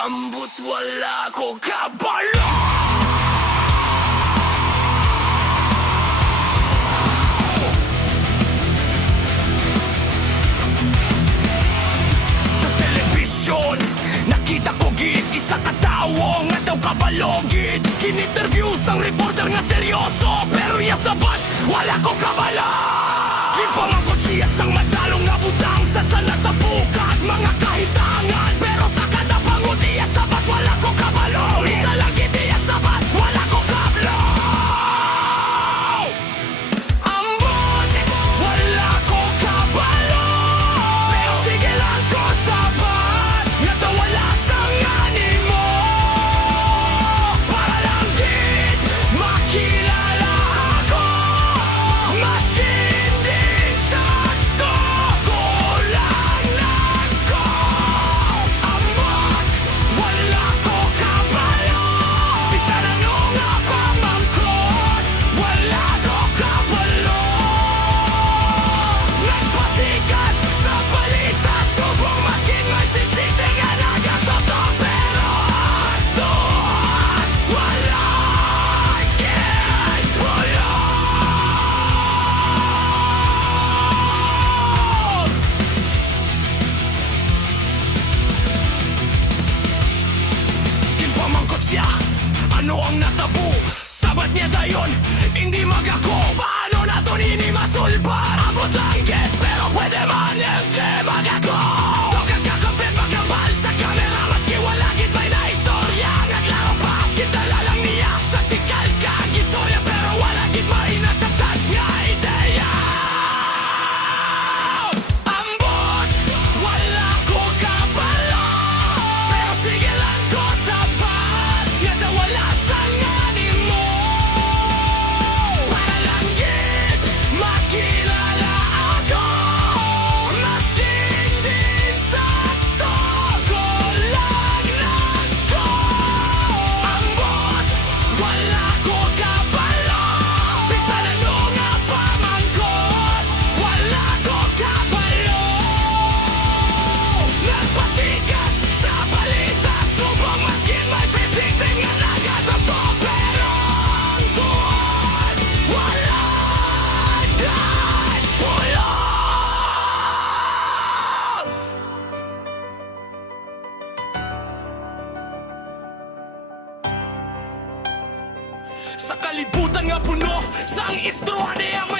Ambot wala ko kabalo. Sa telebisyon, nakita ko gid isa ka tawo nga daw kabalogid. Kininterview sang reporter nga seryoso, pero iya sabat wala ko kabalo. Gipamangkot siya sang madalong nga butang sa sanatabukat mga kahitangan, pero sa kada pangut iya sabat wala ko kabalo. Isa lang gid iya sabat wala ko kabalo. Ambot wala ko kabalo, pero sige lang ko sabat nga daw wala sang animo. Para lang gid makilala ako, maski hindi sakto ko lang nako. Ambot wala ko kabalo, bisan ano nga pamangkot wala ko kabalo. Nagpasikat sa balita, subong maskin may siksik di nga nagatoto, pero doon wala gid pulos. Kinpamangkot siya, ano ang natabo? Sabat niya dayon, hindi magako. Paano nato nini masulbar? Abot lang git, pero pwede man hindi magako. Tukag kakapit magkabal sa kamera, maski wala git may na istorya. Naglaro pa, kitala lang niya sa tikal kang istorya, pero wala git may nasabtan nga ideya. Ambot wala ko kabalo, pero sige lang ko sabat nga daw wala sang animo. Para lang gid makilala ako, maski hindi sakto ko lang nako. Ambot wala ko kabalo, bisan ano nga pamangkot wala ko kabalo. Nagpasikat sa balita, subong maskin may sisig di nga nagatoto, pero doon wala gid pulos. Sa kalibutan nga puno sang istorya ang may